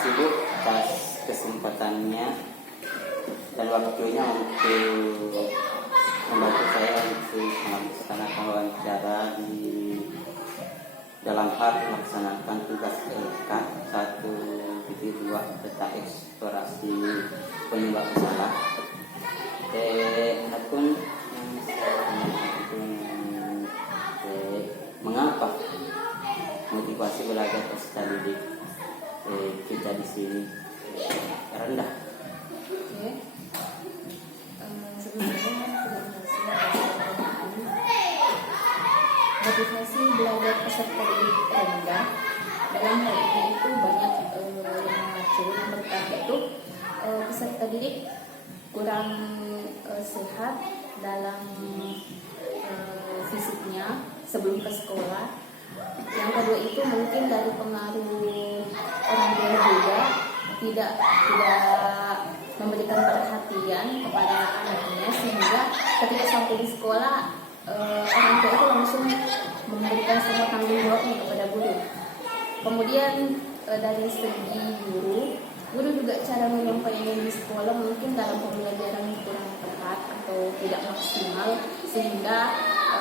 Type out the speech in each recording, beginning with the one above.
kasih Bu atas kesempatannya dan waktunya untuk membantu saya untuk melaksanakan wawancara di dalam hal melaksanakan tugas LK 1.2 peta eksplorasi penyebab masalah. Adapun mengapa motivasi belajar peserta didik kita di sini rendah? Motivasi belajar peserta didik rendah dalam hal ini itu banyak yang mengacu. Yang pertama itu peserta didik kurang sehat dalam fisiknya sebelum ke sekolah. Yang kedua itu mungkin dari pengaruh orang tua juga tidak memberikan perhatian kepada anaknya, sehingga ketika sampai di sekolah orang tua itu langsung memberikan semua tanggung jawabnya kepada guru. Kemudian dari segi guru juga cara menyampaikan di sekolah mungkin dalam pembelajaran kurang tepat atau tidak maksimal, sehingga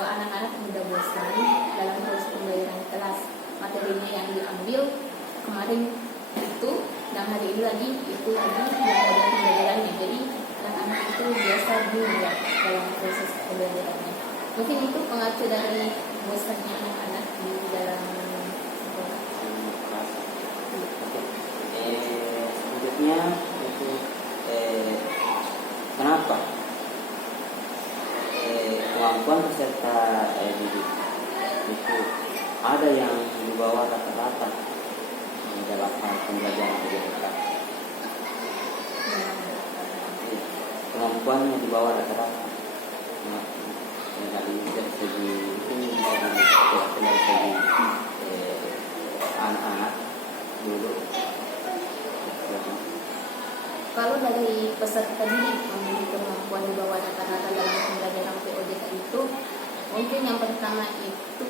anak-anak mudah bosan dalam proses pembelajaran kelas. Materinya yang diambil kemarin itu dan hari ini lagi itu lagi yang ada pembelajarannya. Jadi anak-anak itu biasa bingung ya dalam proses pembelajarannya. Mungkin itu pengacu dari bosannya anak-anak di dalam sekolah. Selanjutnya itu kenapa kemampuan peserta didik itu ada yang di bawah rata-rata dalam hal pembelajaran PJDK? Kemampuannya di bawah rata-rata. Dari segi ini dari segi anak-anak dulu. Kalau dari peserta didik memiliki kemampuan di bawah rata-rata dalam pembelajaran POJK itu, mungkin yang pertama itu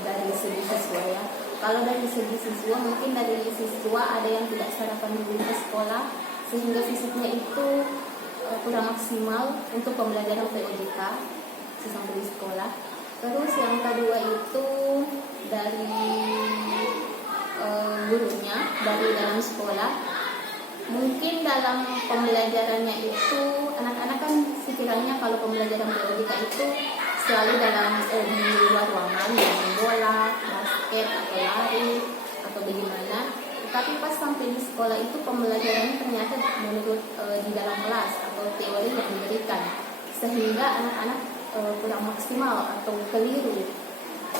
dari segi siswa ya. Kalau dari segi siswa, mungkin dari siswa ada yang tidak sarapan dulu ke sekolah, sehingga fisiknya itu kurang maksimal untuk pembelajaran POJK sampai di sekolah. Terus yang kedua itu dari gurunya, dari dalam sekolah. Mungkin dalam pembelajarannya itu anak-anak kan pikirannya kalau pembelajaran POJK itu selalu dalam di luar ruangan, main bola, basket atau lari atau bagaimana. Tapi pas sampai di sekolah itu pembelajarannya ternyata menurut di dalam kelas atau teori yang diberikan, sehingga anak-anak kurang maksimal atau keliru,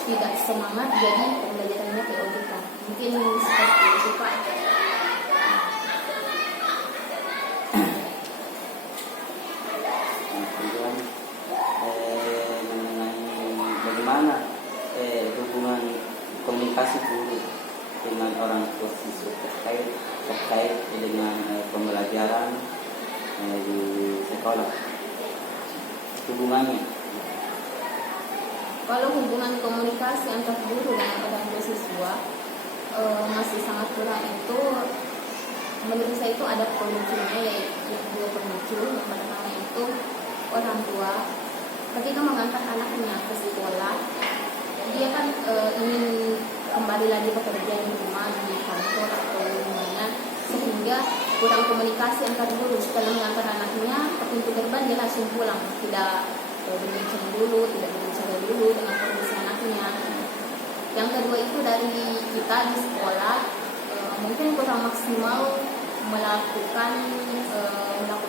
tidak semangat jadi pembelajarannya POJK. Mungkin seperti itu Pak. Bagaimana hubungan komunikasi guru dengan orang tua siswa terkait dengan pembelajaran di sekolah, hubungannya? Kalau hubungan komunikasi antar guru dengan orang tua siswa masih sangat kurang, itu menurut saya itu ada pemicunya, yaitu dua pemicu. Yang pertama itu orang tua ketika mengantar anaknya ke sekolah, dia kan ingin kembali lagi bekerja di rumah, di kantor atau di mana, sehingga kurang komunikasi antar guru. Setelah mengantar anaknya ke pintu gerbang, dia langsung pulang, tidak berbincang dulu, tidak berbicara dulu dengan kondisi anaknya. Yang kedua itu dari kita di sekolah mungkin kurang maksimal melakukan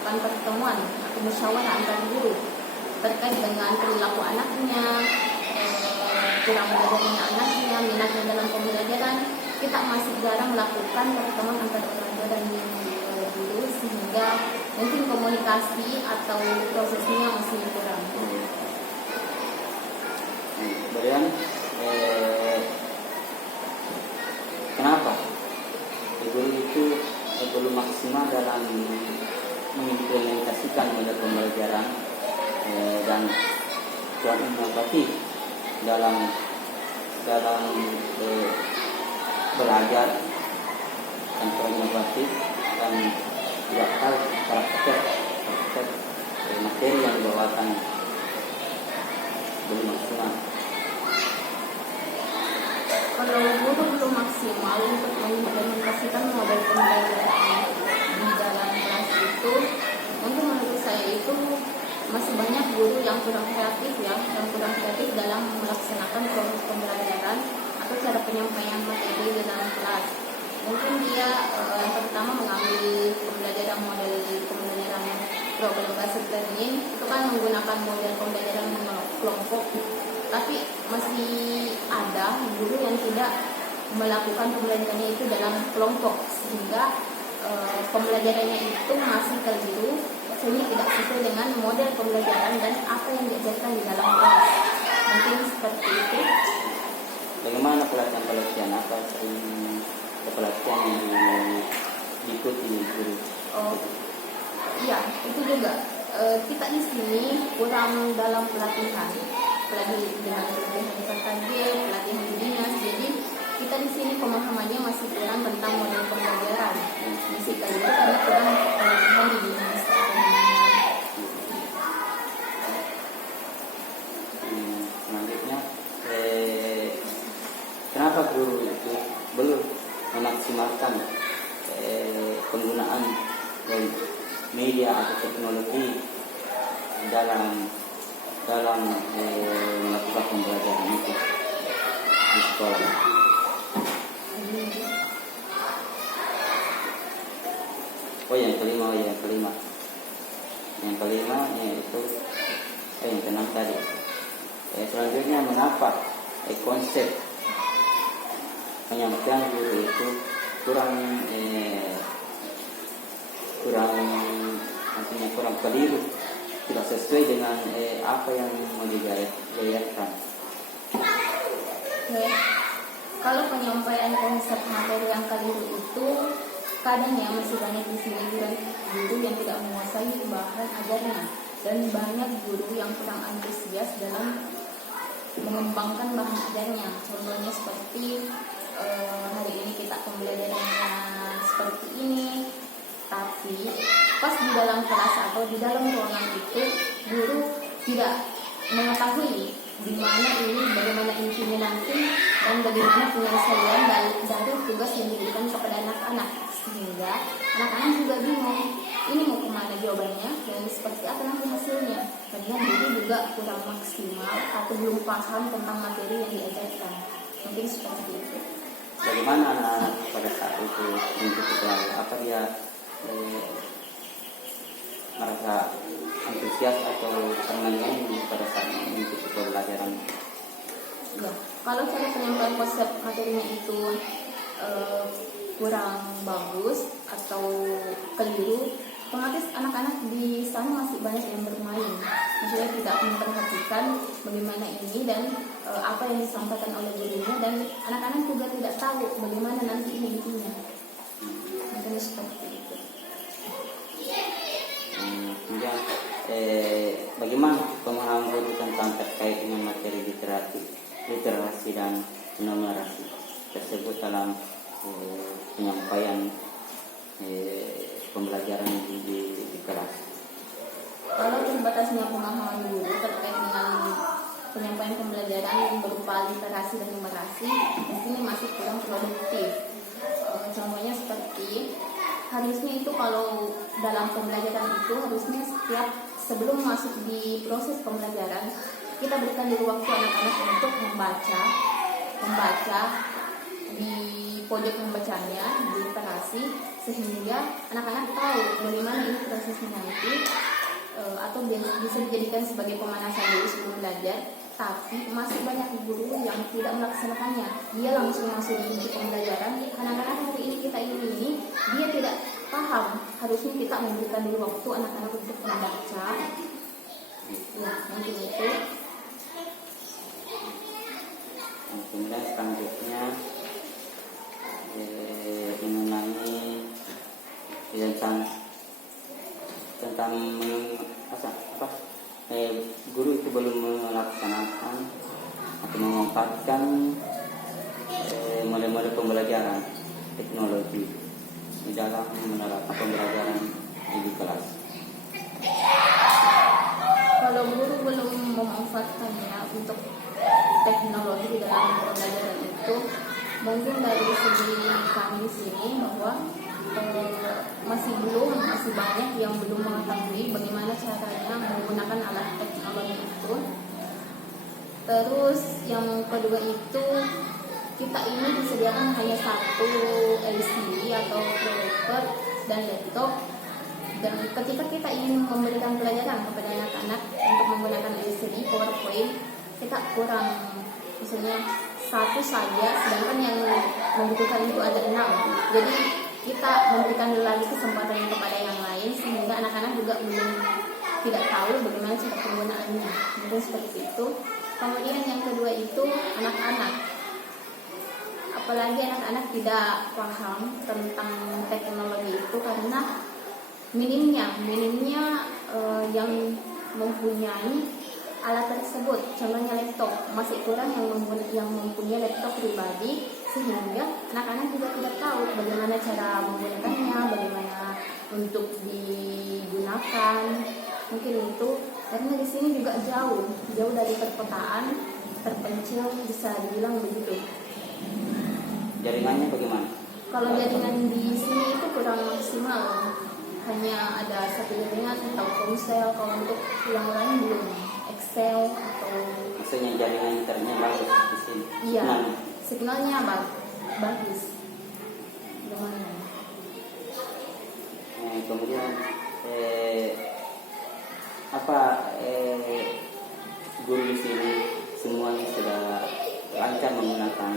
pertemuan atau musyawarah antar guru terkait dengan perilaku anaknya, kurang belajarnya anaknya, minatnya dalam pembelajaran. Kita masih jarang melakukan pertemuan antara orang tua dan guru, sehingga mungkin komunikasi atau prosesnya masih kurang. Kemudian kenapa guru itu belum maksimal dalam mengimplementasikan model pembelajaran dan kurang inovatif dalam belajar inovatif dan tidak tahu karakter materi yang dibawakan belum maksimal. Kalau guru belum maksimal untuk mengimplementasikan model pembelajaran di dalam kelas itu, untuk menurut saya itu masih banyak guru yang kurang kreatif dalam melaksanakan proses pembelajaran atau cara penyampaian materi di dalam kelas. Mungkin dia yang pertama mengambil pembelajaran model pembelajaran problem based learning itu kan menggunakan model pembelajaran kelompok, tapi masih ada guru yang tidak melakukan pembelajarannya itu dalam kelompok sehingga pembelajarannya itu masih keliru, sehingga tidak sesuai dengan model pembelajaran dan apa yang diajarkan di dalam kelas. Mungkin seperti itu. Bagaimana pelatihan apa pelatihan yang diikuti guru? Oh, iya, itu juga kita di sini kurang dalam pelatihan dengan pelatihan KKG, pelatihan dinas. Jadi kita di sini pemahamannya masih kurang tentang model pembelajaran. Masih keliru karena kurang pelatihan di dinas. Selanjutnya, kenapa guru itu belum memaksimalkan penggunaan media atau teknologi dalam melakukan pembelajaran itu di sekolah? Yang kelima yaitu yang keenam tadi. Selanjutnya, mengapa konsep penyampaian guru itu kurang keliru, tidak sesuai dengan apa yang mau digayakan. Kalau penyampaian konsep materi yang keliru itu kadang ya masih banyak di sini guru yang tidak menguasai bahan ajarnya, dan banyak guru yang kurang antusias dalam mengembangkan bahan ajarnya. Contohnya seperti hari ini kita pembelajarannya seperti ini, tapi pas di dalam kelas atau di dalam ruangan itu guru tidak mengetahui di mana ini, bagaimana intinya nanti, dan bagaimana penyelesaian dari tugas yang diberikan kepada anak-anak, sehingga anak-anak juga bingung ini mau kemana jawabannya dan seperti apa nanti hasilnya. Karena guru juga kurang maksimal atau belum paham tentang materi yang diajarkan. Mungkin seperti itu. Bagaimana anak pada saat itu mengikuti pelajaran? Apa dia merasa antusias atau senang pada saat mengikuti pelajaran? Ya, kalau cara penyampaian konsep materinya itu kurang bagus atau keliru, otomatis anak-anak di sana masih banyak yang bermain. Maksudnya tidak memperhatikan bagaimana ini dan apa yang disampaikan oleh gurunya, dan anak-anak juga tidak tahu bagaimana nanti ini intinya. Mungkin seperti itu. Kemudian bagaimana pemahaman guru tentang terkait dengan materi literasi dan numerasi tersebut dalam penyampaian pembelajaran di kelas? Kalau terbatasnya pemahaman guru terkait dengan penyampaian pembelajaran yang berupa literasi dan numerasi, di sini masih kurang produktif. Contohnya seperti harusnya itu kalau dalam pembelajaran itu harusnya sebelum masuk di proses pembelajaran kita berikan dulu waktu anak-anak untuk membaca di pojok membacanya di literasi, sehingga anak-anak tahu bagaimana ini prosesnya nanti, atau bisa dijadikan sebagai pemanasan dulu sebelum belajar. Tapi masih banyak guru yang tidak melaksanakannya. Dia langsung masuk di pembelajaran. Anak-anak hari ini kita ini dia tidak paham. Harusnya kita memberikan dulu waktu anak-anak untuk membaca. Ya, mungkin itu. Kemudian selanjutnya mengenai tentang guru itu belum melaksanakan atau memanfaatkan model-model pembelajaran teknologi di dalam menerapkan pembelajaran di kelas? Kalau guru belum memanfaatkannya untuk teknologi di dalam pembelajaran itu, mungkin dari segi kami di sini bahwa masih banyak yang belum mengetahui bagaimana caranya menggunakan alat teknologi itu. Terus yang kedua itu, kita ini disediakan hanya satu LCD atau proyektor dan laptop, dan ketika kita ingin memberikan pelajaran kepada anak-anak untuk menggunakan LCD, PowerPoint, kita kurang, misalnya satu saja, sedangkan yang membutuhkan itu ada 6. Jadi kita memberikan lagi kesempatan kepada yang lain, sehingga anak-anak juga tidak tahu bagaimana cara penggunaannya. Mungkin seperti itu. Kemudian yang kedua itu anak-anak, apalagi anak-anak tidak paham tentang teknologi itu karena minimnya yang mempunyai alat tersebut. Contohnya laptop, masih kurang yang mempunyai laptop pribadi, sehingga anak-anak juga tidak tahu bagaimana cara menggunakannya, bagaimana untuk digunakan. Mungkin itu karena di sini juga jauh dari perkotaan, terpencil, bisa dibilang begitu. Jaringannya bagaimana? Kalau jaringan di sini itu kurang maksimal, hanya ada satu jaringan atau ponsel. Kalau untuk yang lain belum, Excel atau maksudnya jaringan internetnya bagus di sini? Iya, signalnya bagus. Lumayan. Kemudian guru di sini semuanya sudah lancar menggunakan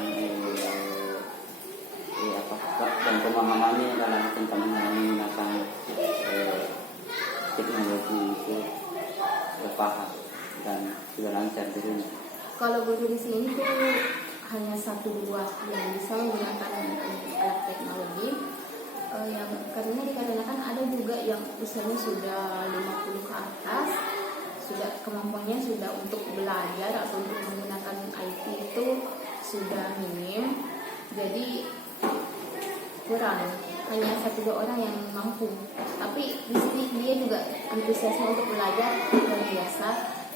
dan pemahamannya dalam tentang menggunakan teknologi itu sudah paham dan sudah lancar di sini. Kalau guru di sini tuh hanya 1-2 yang bisa menggunakan alat teknologi. Karena dikarenakan ada juga yang usianya sudah 50 ke atas, sudah kemampuannya sudah untuk belajar atau untuk menggunakan IT itu sudah minim, jadi kurang, hanya 1-2 orang yang mampu. Tapi di sini dia juga antusiasme untuk belajar luar biasa,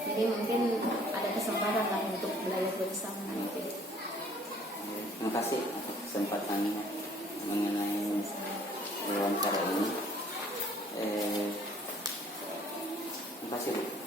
jadi mungkin ada kesempatan lah untuk belajar bersama. Terima kasih atas kesempatannya mengenai wawancara ini. Terima kasih Bu.